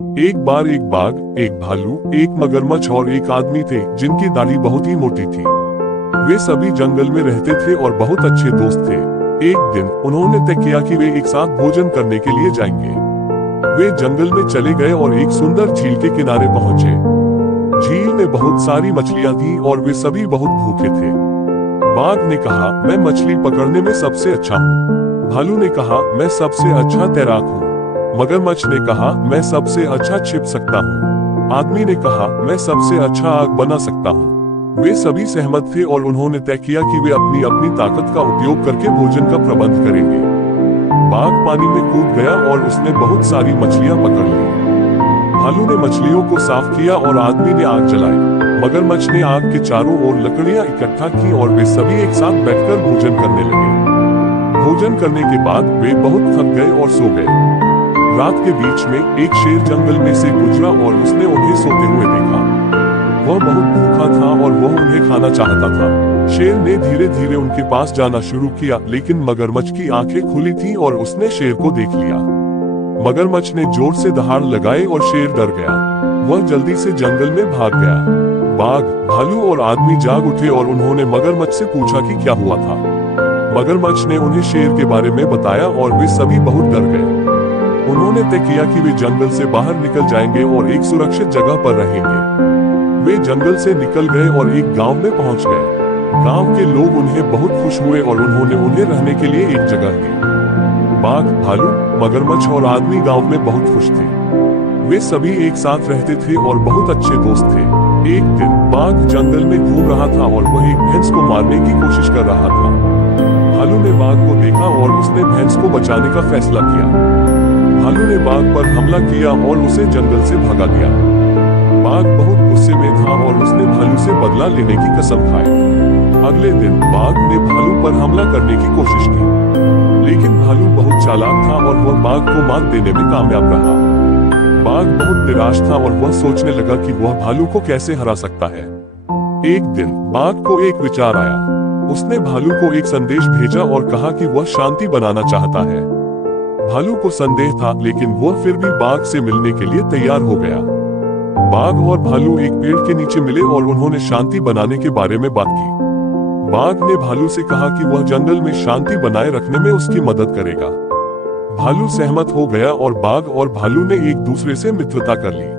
एक बार एक बाघ, एक भालू, एक मगरमच्छ और एक आदमी थे जिनकी दाढ़ी बहुत ही मोटी थी। वे सभी जंगल में रहते थे और बहुत अच्छे दोस्त थे। एक दिन उन्होंने तय किया कि वे एक साथ भोजन करने के लिए जाएंगे। वे जंगल में चले गए और एक सुंदर झील के किनारे पहुंचे। झील में बहुत सारी मछलियां थी और वे सभी बहुत भूखे थे। बाघ ने कहा, मैं मछली पकड़ने में सबसे अच्छा हूँ। भालू ने कहा, मैं सबसे अच्छा तैराक हूँ। मगरमच्छ ने कहा, मैं सबसे अच्छा छिप सकता हूँ। आदमी ने कहा, मैं सबसे अच्छा आग बना सकता हूँ। वे सभी सहमत थे और उन्होंने तय किया कि वे अपनी अपनी ताकत का उपयोग करके भोजन का प्रबंध करेंगे। बाघ पानी में कूद गया और उसने बहुत सारी मछलियां पकड़ ली। भालू ने मछलियों को साफ किया और आदमी ने आग जलाई। मगरमच्छ ने आग के चारों ओर लकड़ियां इकट्ठा की और वे सभी एक साथ बैठकर भोजन करने लगे। भोजन करने के बाद वे बहुत थक गए और सो गए। रात के बीच में एक शेर जंगल में से गुजरा और उसने उन्हें सोते हुए देखा। वह बहुत भूखा था और वह उन्हें खाना चाहता था। शेर ने धीरे धीरे उनके पास जाना शुरू किया, लेकिन मगरमच्छ की आंखें खुली थीं और उसने शेर को देख लिया। मगरमच्छ ने जोर से दहाड़ लगाई और शेर डर गया। वह जल्दी से जंगल में भाग गया। बाघ, भालू और आदमी जाग उठे और उन्होंने मगरमच्छ से पूछा कि क्या हुआ था। मगरमच्छ ने उन्हें शेर के बारे में बताया और वे सभी बहुत डर गए। उन्होंने तय किया कि वे जंगल से बाहर निकल जाएंगे और एक सुरक्षित जगह पर रहेंगे। वे जंगल से निकल गए और एक गांव में पहुंच गए। गांव के लोग उन्हें बहुत खुश हुए और उन्होंने उन्हें रहने के लिए एक जगह दी। बाघ, भालू, मगरमच्छ और आदमी गांव में बहुत खुश थे। वे सभी एक साथ रहते थे और बहुत अच्छे दोस्त थे। एक दिन बाघ जंगल में घूम रहा था और वह एक भैंस को मारने की कोशिश कर रहा था। भालू ने बाघ को देखा और उसने भैंस को बचाने का फैसला किया। भालू ने बाघ पर हमला किया और उसे जंगल से भगा दिया। बाघ बहुत गुस्से में था और उसने भालू से बदला लेने की कसम खाई। अगले दिन बाघ ने भालू पर हमला करने की कोशिश की, लेकिन भालू बहुत चालाक था और वह बाघ को मात देने में कामयाब रहा। बाघ बहुत निराश था और वह सोचने लगा कि वह भालू को कैसे हरा सकता है। एक दिन बाघ को एक विचार आया। उसने भालू को एक संदेश भेजा और कहा कि वह शांति बनाना चाहता है। भालू को संदेह था, लेकिन वह फिर भी बाघ से मिलने के लिए तैयार हो गया। बाघ और भालू एक पेड़ के नीचे मिले और उन्होंने शांति बनाने के बारे में बात की। बाघ ने भालू से कहा कि वह जंगल में शांति बनाए रखने में उसकी मदद करेगा। भालू सहमत हो गया और बाघ और भालू ने एक दूसरे से मित्रता कर ली।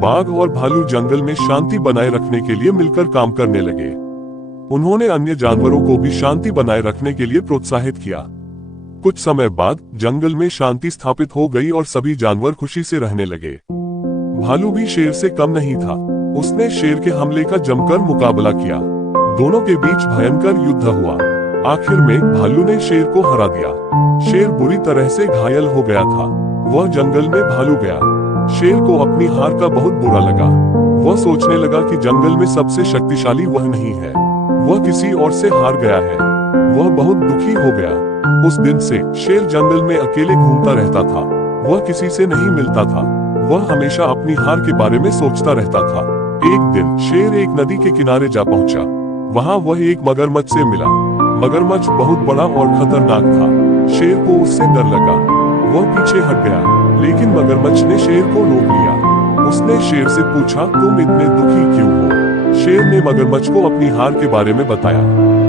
बाघ और भालू जंगल में शांति बनाए रखने के लिए मिलकर काम करने लगे। उन्होंने अन्य जानवरों को भी शांति बनाए रखने के लिए प्रोत्साहित किया। कुछ समय बाद जंगल में शांति स्थापित हो गई और सभी जानवर खुशी से रहने लगे। भालू भी शेर से कम नहीं था। उसने शेर के हमले का जमकर मुकाबला किया। दोनों के बीच भयंकर युद्ध हुआ। आखिर में भालू ने शेर को हरा दिया। शेर बुरी तरह से घायल हो गया था। वह जंगल में भालू गया। शेर को अपनी हार का बहुत बुरा लगा। वह सोचने लगा कि जंगल में सबसे शक्तिशाली वह नहीं है, वह किसी और से हार गया है। वह बहुत दुखी हो गया। उस दिन से शेर जंगल में अकेले घूमता रहता था। वह किसी से नहीं मिलता था। वह हमेशा अपनी हार के बारे में सोचता रहता था। एक दिन शेर एक नदी के किनारे जा पहुंचा। वहां वह एक मगरमच्छ से मिला। मगरमच्छ बहुत बड़ा और खतरनाक था। शेर को उससे डर लगा। वह पीछे हट गया, लेकिन मगरमच्छ ने शेर को रोक लिया। उसने शेर से पूछा, तुम इतने दुखी क्यों हो? शेर ने मगरमच्छ को अपनी हार के बारे में बताया।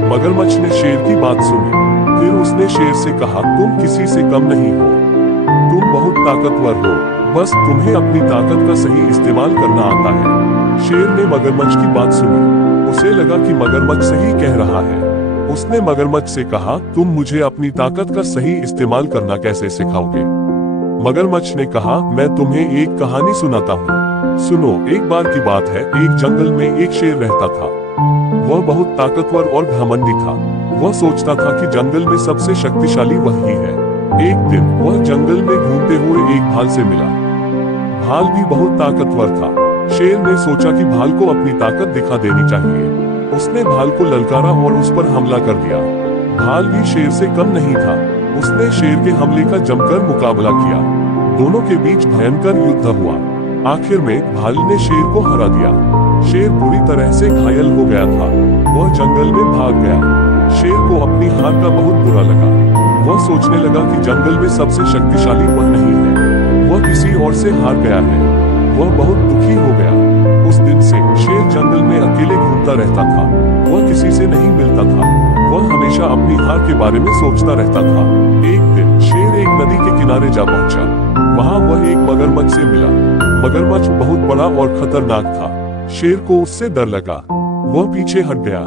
मगरमच्छ ने शेर की बात सुनी। फिर उसने शेर से कहा, तुम किसी से कम नहीं हो। तुम बहुत ताकतवर हो, बस तुम्हें अपनी ताकत का सही इस्तेमाल करना आता है। शेर ने मगरमच्छ की बात सुनी। उसे लगा कि मगरमच्छ सही कह रहा है। उसने मगरमच्छ से कहा, तुम मुझे अपनी ताकत का सही इस्तेमाल करना कैसे सिखाओगे? मगरमच्छ ने कहा, मैं तुम्हें एक कहानी सुनाता हूँ। सुनो, एक बार की बात है, एक जंगल में एक शेर रहता था। वह बहुत ताकतवर और घमंडी था। वह सोचता था कि जंगल में सबसे शक्तिशाली वह ही है। एक दिन वह जंगल में घूमते हुए एक भाल से मिला। भाल भी बहुत ताकतवर था। शेर ने सोचा कि भाल को अपनी ताकत दिखा देनी चाहिए। उसने भाल को ललकारा और उस पर हमला कर दिया। भाल भी शेर से कम नहीं था। उसने शेर के हमले का जमकर मुकाबला किया। दोनों के बीच भयंकर युद्ध हुआ। आखिर में भाल ने शेर को हरा दिया। शेर बुरी तरह से घायल हो गया था। वह जंगल में भाग गया। शेर को अपनी हार का बहुत बुरा लगा। वह सोचने लगा कि जंगल में सबसे शक्तिशाली वह नहीं है, वह किसी और से हार गया है। वह बहुत दुखी हो गया। उस दिन से शेर जंगल में अकेले घूमता रहता था। वह किसी से नहीं मिलता था। वह हमेशा अपनी हार के बारे में सोचता रहता था। एक दिन शेर एक नदी के किनारे जा पहुंचा। वहां वह एक मगरमच्छ से मिला। मगरमच्छ बहुत बड़ा और खतरनाक था। शेर को उससे डर लगा। वह पीछे हट गया।